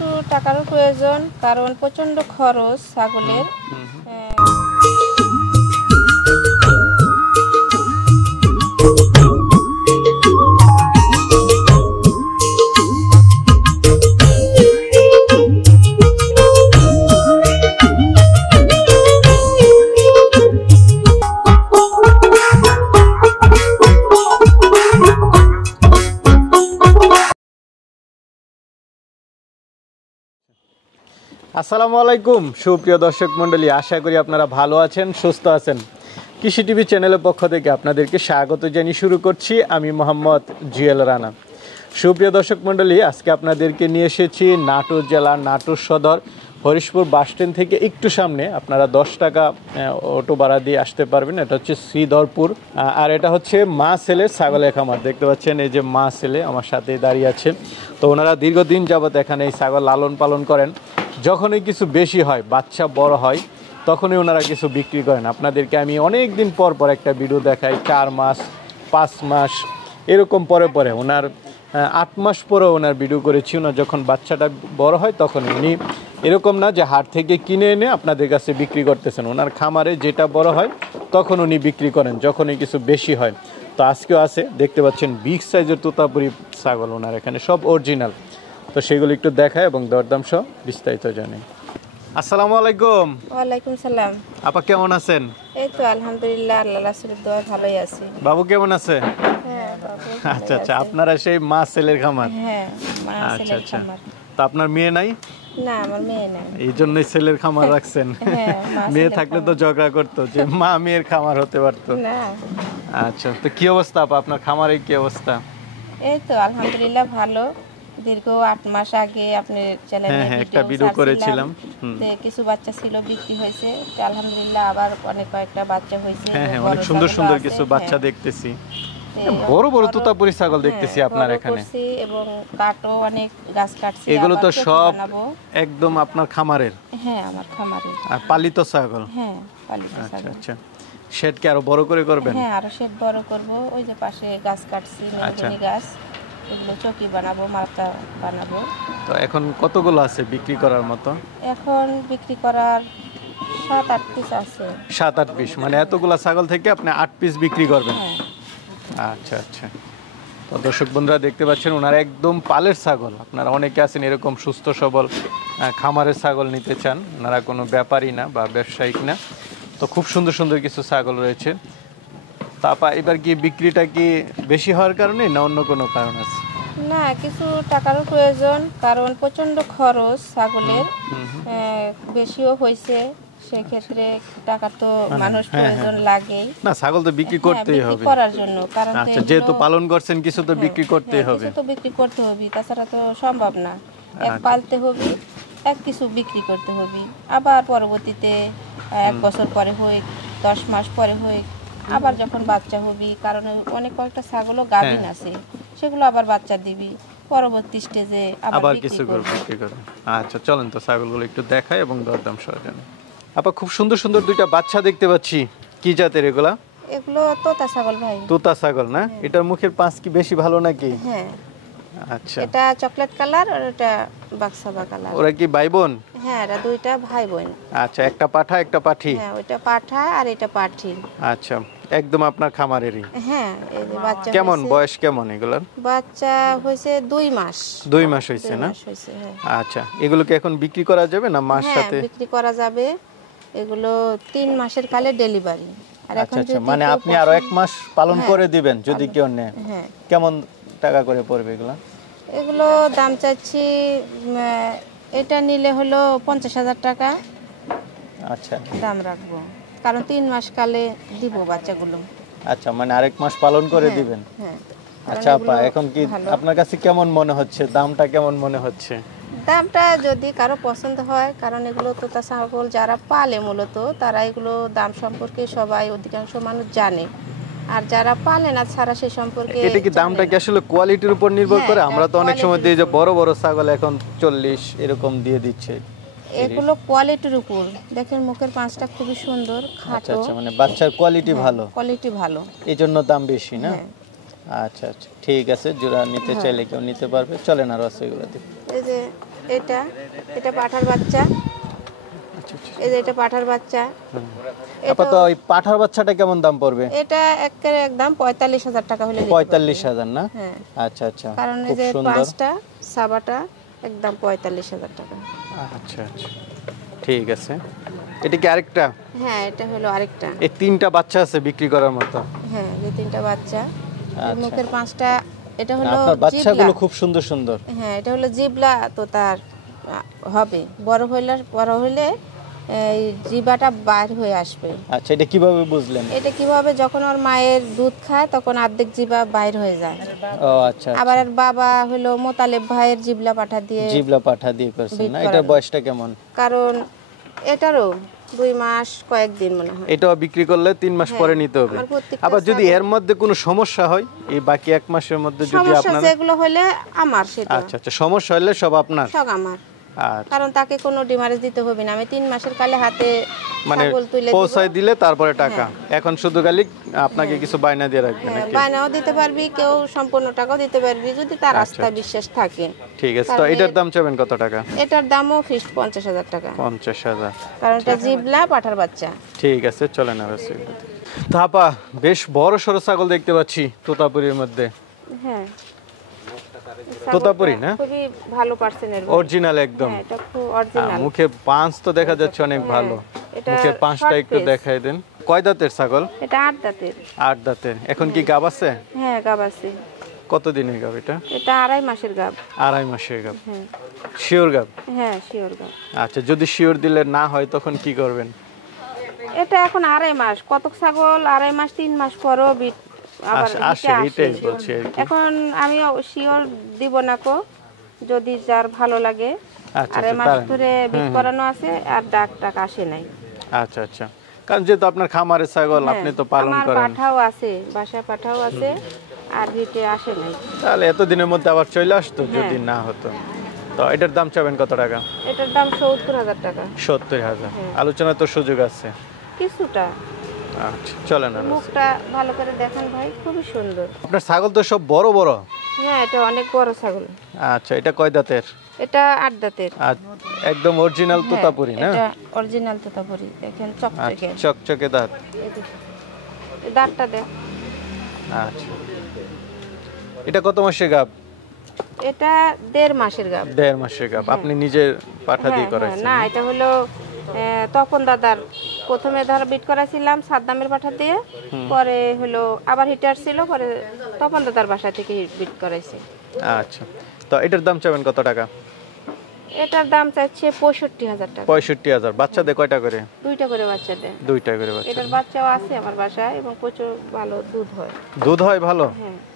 কিছু টাকারও প্রয়োজন, কারণ প্রচন্ড খরচ ছাগলের। আসসালামু আলাইকুম সুপ্রিয় দর্শক মণ্ডলী, আশা করি আপনারা ভালো আছেন, সুস্থ আছেন। কৃষি টিভি চ্যানেলের পক্ষ থেকে আপনাদেরকে স্বাগত জানিয়ে শুরু করছি আমি মোহাম্মদ জুয়েল রানা। সুপ্রিয় দর্শক মণ্ডলী, আজকে আপনাদেরকে নিয়ে এসেছি নাটোর জেলার নাটোর সদর হরিশপুর বাসস্ট্যান্ড থেকে একটু সামনে। আপনারা 10 টাকা অটো ভাড়া দিয়ে আসতে পারবেন। এটা হচ্ছে শ্রীধরপুর, আর এটা হচ্ছে মা ছেলের ছাগলের খামার। দেখতে পাচ্ছেন এই যে মা ছেলে আমার সাথে দাঁড়িয়ে আছে। তো ওনারা দীর্ঘদিন যাবত এখানে এই ছাগল লালন পালন করেন। যখনই কিছু বেশি হয়, বাচ্চা বড় হয়, তখনই ওনারা কিছু বিক্রি করেন। আপনাদেরকে আমি অনেক দিন পর পর একটা ভিডিও দেখাই, 4 মাস 5 মাস এরকম পরে পরে, ওনার 8 মাস পরেও ওনার ভিডিও করেছি। ওনার যখন বাচ্চাটা বড় হয় তখন উনি এরকম না যে হাট থেকে কিনে এনে আপনাদের কাছে বিক্রি করতেছেন, ওনার খামারে যেটা বড় হয় তখন উনি বিক্রি করেন যখনই কিছু বেশি হয়। তো আজকেও আছে, দেখতে পাচ্ছেন বিগ সাইজের তোতাপুরি ছাগল ওনার এখানে, সব অরিজিনাল। তো সেগুলো একটু দেখায় এবং দরদাম সহ বিস্তারিত জানাই। আসসালামু আলাইকুম। ওয়ালাইকুম সালাম। আপা কেমন আছেন? এই তো আলহামদুলিল্লাহ, আল্লাহর রাসূলের দোয়ায় ভালোই আছি। বাবু কেমন আছে? হ্যাঁ বাবু। আচ্ছা আচ্ছা, আপনারা সেই মা ছেলের খামার? হ্যাঁ, মা আচ্ছা ছেলের আচ্ছা। খামার। তো আপনার মেয়ে নাই? না, আমার মেয়ে নাই। এই জন্যই ছেলের খামার রাখছেন? হ্যাঁ, মেয়ে থাকলে তো ঝগড়া করতো যে মা মেয়ের খামার হতে পারতো না। আচ্ছা, তো কি অবস্থা আপা, আপনার খামারের কি অবস্থা? এই তো আলহামদুলিল্লাহ ভালো। দীর্ঘ 8 মাস আগে আপনি চ্যানেলে একটা ভিডিও করেছিলাম, কিছু বাচ্চা ছিল, বিক্রি হয়েছে। তো আলহামদুলিল্লাহ আবার অনেক কয়েকটা বাচ্চা হয়েছে। হ্যাঁ, অনেক সুন্দর সুন্দর কিছু বাচ্চা দেখতেছি। বড় বড় তোতাপুরি ছাগল দেখতেছি আপনার এখানে, এবং কাটও অনেক গাছ কাটছি। এগুলো তো সব একদম আপনার খামারের? হ্যাঁ, আমার খামারের। আর পালিত ছাগল? হ্যাঁ, পালিত ছাগল। আচ্ছা আচ্ছা, শেড কি আরো বড় করে করবেন? হ্যাঁ, আরো শেড বড় করব। ওই যে পাশে গাছ কাটছি, মেহগনি গাছ, এগুলো চৌকি বানাবো, মাথা বানাবো। তো এখন কতগুলো আছে বিক্রি করার মতো? এখন বিক্রি করার 7-8 পিস আছে। 7-8 পিস, মানে এতগুলা ছাগল থেকে আপনি 8 পিস বিক্রি করবেন? হ্যাঁ। আচ্ছা আচ্ছা। তো দর্শক বন্ধুরা দেখতে পাচ্ছেন ওনারা একদম পালের ছাগল। আপনারা অনেকে আছেন এরকম সুস্থ সবল খামারের ছাগল নিতে চান, ওনারা কোনো ব্যাপারী না বা ব্যবসায়িক না। তো খুব সুন্দর সুন্দর কিছু ছাগল রয়েছে। তারপর এবার কি বিক্রিটা কি বেশি হওয়ার কারণে না অন্য কোনো কারণ আছে? না, কিছু টাকারও প্রয়োজন, কারণ প্রচন্ড খরচ ছাগলের। বেশিও হয়েছে, সেক্ষেত্রে টাকা তো মানুষ প্রয়োজন লাগেই। না, ছাগল তো বিক্রি করতেই হবে করার জন্য, কারণ আচ্ছা, যেহেতু পালন করছেন কিছু তো বিক্রি করতেই হবে। কিছু তো বিক্রি করতে হবে, তাছাড়া তো সম্ভব না। এক পালতে হবে, এক কিছু বিক্রি করতে হবে। আবার পরবর্তীতে 1 বছর পরে হোক, 10 মাস পরে হোক, আবার যখন বাচ্চা হবি, কারণ অনেক কয়েকটা ছাগলও গাভীন আছে, সেগুলো আবার বাচ্চা দিবি, পরবর্তী স্টেজে আবার কিছু বিক্রি করবে। আচ্ছা চলেন তো ছাগলগুলো একটু দেখাই এবং দরদাম সহ জানি। আপা খুব সুন্দর সুন্দর দুইটা বাচ্চা দেখতে পাচ্ছি, কি জাতের এগুলা? এগুলো তোতা ছাগল ভাই। তোতা ছাগল না? এটার মুখের পাঁচ কি বেশি ভালো নাকি? হ্যাঁ। আচ্ছা, এটা চকলেট কালার আর এটা বাক্সাবা কালার। ওরা কি ভাই বোন? হ্যাঁ, এরা দুইটা ভাই বোন। আচ্ছা, একটা পাঠা একটা পাঠি? হ্যাঁ, ওইটা পাঠা আর এটা পাঠি। আচ্ছা, একদম আপনার খামারেরই? হ্যাঁ, এই যে বাচ্চা কেমন বয়স কেমন এগুলার? বাচ্চা হয়েছে 2 মাস। 2 মাস হয়েছে না? আচ্ছা, এগুলোকে এখন বিক্রি করা যাবে না মাস সাথে? হ্যাঁ, বিক্রি করা যাবে। এগুলো 3 মাসের কালে ডেলিভারি। আর এখন আচ্ছা, মানে আপনি আরো 1 মাস পালন করে দিবেন যদি কেউ নেয়? হ্যাঁ। কেমন টাকা করে পড়বে এগুলা? এগুলো দাম চাচ্ছি, এটা নিলে হলো 50,000 টাকা। আচ্ছা, দাম রাখবো, কারণ 3 মাস কালে দিব বাচ্চাগুলো। আচ্ছা, মানে আরেক মাস পালন করে দিবেন? হ্যাঁ। আচ্ছা আপা, এখন কি আপনার কাছে কেমন মনে হচ্ছে, দামটা কেমন মনে হচ্ছে? দামটা যদি কারো পছন্দ হয়, কারণ এগুলো তোতা ছাগল যারা পালে মূলত তারা এগুলো দাম সম্পর্কে সবাই অধিকাংশ মানুষ জানে, আর যারা পালে না ছাড়া সে সম্পর্কে এটা কি দামটা কি আসলে কোয়ালিটির উপর নির্ভর করে? আমরা তো অনেক সময় দিই যে বড় বড় ছাগল এখন 40 এরকম দিয়ে দিচ্ছে। এগুলো কোয়ালিটির উপর। দেখেন মুখের পাঁচটা খুবই সুন্দর, খাটো। আচ্ছা, মানে বাচ্চার কোয়ালিটি ভালো? কোয়ালিটি ভালো, এইজন্য দাম বেশি না? আচ্ছা আচ্ছা, ঠিক আছে, জোড়া নিতে চাইলে কেউ নিতে পারবে। চলেন আর আছে এগুলো দেখি। এই যে এটা এটা পাঠার বাচ্চা। আচ্ছা আচ্ছা। এই যে এটা পাঠার বাচ্চা। আপাতত ওই পাঠার বাচ্চাটা কেমন দাম পড়বে? এটা একদম 45,000 টাকা হলে 45,000 না? হ্যাঁ। আচ্ছা আচ্ছা, কারণ এই যে পাঁচটা সাবাটা একদম 45,000 টাকা। আচ্ছা আচ্ছা, ঠিক আছে। এটা কি আরেকটা? হ্যাঁ, এটা হলো আরেকটা। এই তিনটা বাচ্চা আছে বিক্রি করার মতো? হ্যাঁ, এই তিনটা বাচ্চা। আচ্ছা। মুখের পাঁচটা। এটা হলো আপনার বাচ্চাগুলো খুব সুন্দর সুন্দর। হ্যাঁ, এটা হলো জিবলা, তো তার হবে বড় হলে এই জিবাটা বাইর হয়ে আসবে। আচ্ছা, এটা কিভাবে বুঝলেন? এটা কিভাবে, যখন ওর মায়ের দুধ খায় তখন অর্ধেক জিবা বাইর হয়ে যায়। ও আচ্ছা। আবার এর বাবা হলো মোতালেব ভাইয়ের জিবলা পাঠা দিয়ে করছেন না? এটার বয়সটা কেমন? কারণ এটারও 2 মাস কয়েকদিন মনে হয়। এটাও বিক্রি করলে 3 মাস পরে নিতে হবে। আবার যদি এর মধ্যে কোনো সমস্যা হয়, এই বাকি 1 মাসের মধ্যে যদি আপনার যেগুলো হলে আমার সেটা। আচ্ছা আচ্ছা, সমস্যা হলে সব আপনার? সব আমার। আচ্ছা। কারণ তাকে কোনো ডিমারেজ দিতে হবে না, আমি 3 মাসের কালে হাতে মানে পৌঁছায় দিলে তারপরে টাকা। এখন শুধু খালি আপনাকে কিছু বায়না দিয়ে রাখবেন নাকি? বায়নাও দিতে পারবি, কেউ সম্পূর্ণ টাকাও দিতে পারবি যদি তার আস্থা বিশ্বাস থাকে। ঠিক আছে। তো এটার দাম চাবেন কত টাকা? এটার দামও ফিক্সড 50,000 টাকা। 50,000? কারণ এটা জিবলা পাঠার বাচ্চা। ঠিক আছে, চলেন আর তো আপা, বেশ বড় সরো ছাগল দেখতে পাচ্ছি তোতাপুরীর মধ্যে। হ্যাঁ, তোতাপুরি না? খুবই ভালো পার্সেন্টের অরিজিনাল একদম। হ্যাঁ, এটা খুব অরিজিনাল। মুখে পাঁচ তো দেখা যাচ্ছে অনেক ভালো। মুখের পাঁচটা একটু দেখাই দেন। কয় দাঁতের ছাগল? এটা 8 দাঁতের। 8 দাঁতের। এখন কি গাব আছে? হ্যাঁ, গাব আছে। কত দিনের গাব এটা? এটা 2.5 মাসের গাব। 2.5 মাসের গাব? হ্যাঁ। শিওর গাব? হ্যাঁ, শিওর গাব। আচ্ছা, যদি শিওর দিলে না হয় তখন কি করবেন? এটা এখন 2.5 মাস, কতক ছাগল 2.5 মাস 3 মাস পরও আবার এটাই বলছি। এখন আমি শিওর দিব না কো, যদি যার ভালো লাগে। আচ্ছা, 2.5 মাস ধরে বিট করানো আছে আর ডাক আসে নাই। আচ্ছা আচ্ছা, কারণ যেহেতু আপনার খামারের ছাগল, আপনি তো পালন করেন। আমার পাঠাও আছে, বাসা পাঠাও আছে, আর ভিটে আসে নাই। তাহলে এতদিনের মধ্যে আবার চলে আসতো যদি না হতো। তো এটার দাম চাবেন কত টাকা? এটার দাম 70,000 টাকা। 70,000? আলোচনা তো সুযোগ আছে কিছুটা। আচ্ছা, চলেন। মুখটা ভালো করে দেখেন ভাই, খুবই সুন্দর। আপনার ছাগল তো সব বড় বড়। হ্যাঁ, এটা অনেক বড় ছাগল। আচ্ছা, এটা কয় দাঁতের? এটা 8 দাঁতের। একদম অরিজিনাল তোতাপুরি না? এটা অরিজিনাল তোতাপুরি, দেখেন চকচকে। চকচকে দাঁত। এই দাঁতটা দেখ। আচ্ছা, এটা কত মাসের গাব? এটা 1.5 মাসের গাব। 1.5 মাসের গাব। আপনি নিজে পাঠা দিয়ে করাইছেন? না, এটা হলো তপন দাদার, প্রথমে ধর বিট করাইছিলাম সাদ্দামের পাঠা দিয়ে, পরে হলো আবার হিটার ছিল, পরে তপন দাদার বাসা থেকে বিট করাইছি। আচ্ছা, তো এটার দাম চাবেন কত টাকা? এটার দাম চাইছে 65,000 টাকা। 65,000? বাচ্চা দেয় কয়টা করে? 2টা করে বাচ্চা দেয়। 2টা করে বাচ্চা। এটার বাচ্চাও আছে আমার বাসায় এবং প্রচুর ভালো দুধ হয়। দুধ হয় ভালো?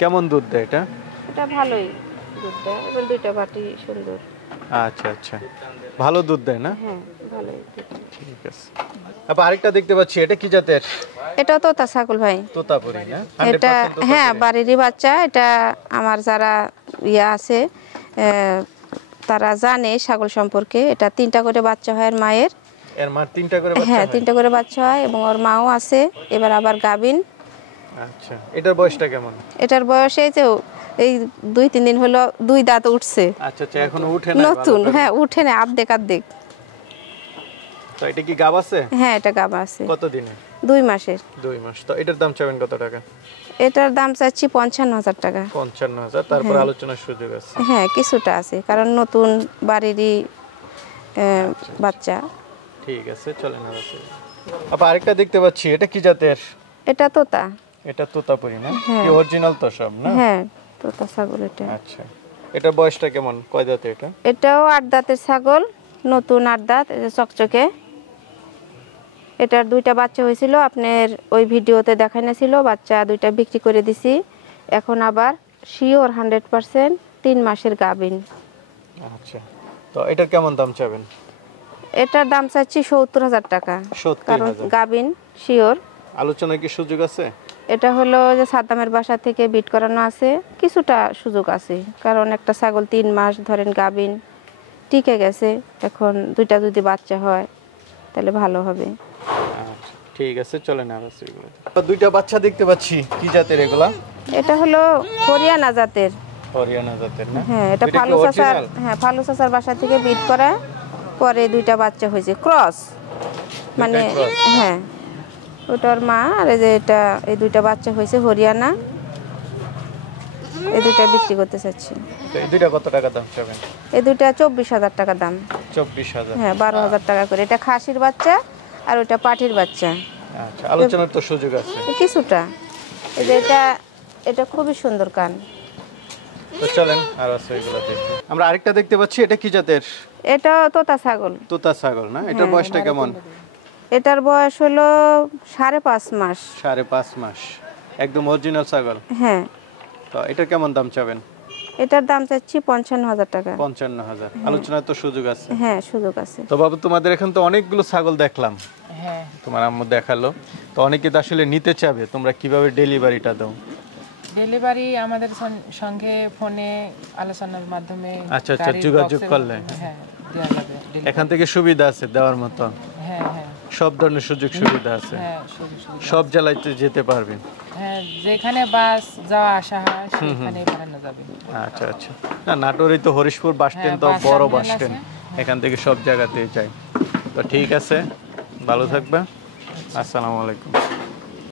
কেমন দুধ দেয় এটা? এটা ভালোই দুধ দেয় এবং 2টা বাটি সুন্দর। আচ্ছা আচ্ছা, ভালো দুধ দেয় না? হ্যাঁ, ভালোই। ঠিক আছে। আপা, আরেকটা দেখতে পাচ্ছি, এটা কি জাতের? এটা তোতা ছাগল ভাই। তোতাপুরি না? এটা হ্যাঁ, বাড়িরই বাচ্চা। এটা আমার যারা আছে তারা জানে ছাগল সম্পর্কে। এটা 3টা করে বাচ্চা হয় এর মায়ের। এর মা 3টা করে বাচ্চা? হ্যাঁ, 3টা করে বাচ্চা হয় এবং ওর মাও আছে, এবার আবার গাবিন। আচ্ছা, এটার বয়সটা কেমন? এটার বয়স এই যে এই 2-3 দিন হলো 2 দাঁত উঠছে। আচ্ছা আচ্ছা, এখনো উঠে না? নতুন, হ্যাঁ, উঠে না, আর্ধেক। তো এটা কি গাব আছে? হ্যাঁ, এটা গাব আছে। কত দিনে? 2 মাসের। 2 মাস। তো এটার দাম চাবেন কত টাকা? এটার দাম চাচ্ছি 55,000 টাকা। 55,000? তারপর আলোচনার সুযোগ আছে? হ্যাঁ, কিছুটা আছে, কারণ নতুন বাড়িরই বাচ্চা। ঠিক আছে, চলেন। আপা, আরেকটা দেখতে পাচ্ছি, এটা কি জাতের? এটা তোতা। এটা তোতাপুরি না? কি অরিজিনাল তো সব না? হ্যাঁ, তোতা ছাগল এটা। আচ্ছা, এটার বয়সটা কেমন? কয় দাঁতে এটা? এটাও 8 দাঁতের ছাগল, নতুন 8 দাঁত, চকচকে। এটার 2টা বাচ্চা হয়েছিল, আপনার ওই ভিডিওতে দেখানো ছিল। বাচ্চা 2টা বিক্রি করে দিছি। এখন আবার শিওর 100% 3 মাসের গাবিন। আচ্ছা, তো এটার কেমন দাম চাবেন? এটার দাম চাচ্ছি 70,000 টাকা। 70,000? কারণ গাবিন শিওর। আলোচনায় কি সুযোগ আছে? এটা হলো যে সাদ্দামের বাসা থেকে বিট করানো আছে, কিছুটা সুযোগ আছে, কারণ একটা ছাগল 3 মাস ধরেন গাবিন টিকে গেছে। এখন 2টা যদি বাচ্চা হয় তাহলে ভালো হবে। আচ্ছা, ঠিক আছে, চলেন। তো 2টা বাচ্চা দেখতে পাচ্ছি, কি জাতের এগুলা? এটা হলো হরিয়ানা জাতের। হরিয়ানা জাতের না? হ্যাঁ, এটা এটা কি ফালু চাচার, original? হ্যাঁ ফালু চাচার বাসা থেকে বিট করা, পরে দুইটা বাচ্চা হয়েছে ক্রস, মানে cross? হ্যাঁ ওটার মা, আর এই যে এটা, এই দুইটা বাচ্চা হয়েছে হরিয়ানা, এই দুইটা বিক্রি করতে চাচ্ছি। তো এই দুইটা কত টাকা দাম চাবেন? এই দুইটা 24,000 টাকা দাম। 24,000? হ্যাঁ 12,000 টাকা করে। এটা খাসির বাচ্চা আর ওটা পাঠির বাচ্চা। আচ্ছা, আলোচনার তো সুযোগ আছে কিছুটা। এই যে এটা খুবই সুন্দর কান। তো চলেন আর আছে এগুলো দেখি। আমরা আরেকটা দেখতে পাচ্ছি, এটা কি জাতের? এটা তোতা ছাগল। তোতা ছাগল না? এটার বয়সটা কেমন? এটার বয়স হলো 5.5 মাস। 5.5 মাস, একদম অরিজিনাল ছাগল। হ্যাঁ। তো এটা কেমন দাম চাবেন? এটার দাম চাচ্ছি 55,000 টাকা। 55,000? আলোচনার তো সুযোগ আছে? হ্যাঁ সুযোগ আছে। তো বাবু, তোমাদের এখন তো অনেকগুলো ছাগল দেখলাম। হ্যাঁ, তোমার আম্মু দেখালো, তো অনেকে তো আসলে নিতে চাবে, তোমরা কিভাবে ডেলিভারিটা দাও? ডেলিভারি আমাদের সঙ্গে ফোনে আলোচনার মাধ্যমে আচ্ছা আচ্ছা, যোগাযোগ করলে হ্যাঁ দেওয়া যাবে। এখান থেকে সুবিধা আছে দেওয়ার মতো? হ্যাঁ হ্যাঁ সব ধরনের সুযোগ সুবিধা আছে? হ্যাঁ, সুবিধা। সব জেলায় যেতে পারবেন? হ্যাঁ, যেখানে বাস যাওয়া আসা হয় সেখানে পাঠানো যাবে। আচ্ছা আচ্ছা। না, নাটোরেই তো হরিশপুর বাস স্ট্যান্ড তো বাস বড় টার্মিনাল বাস স্ট্যান্ড, এখান থেকে সব জায়গাতেই যায়। তো ঠিক আছে, ভালো থাকবে। আসসালামু আলাইকুম।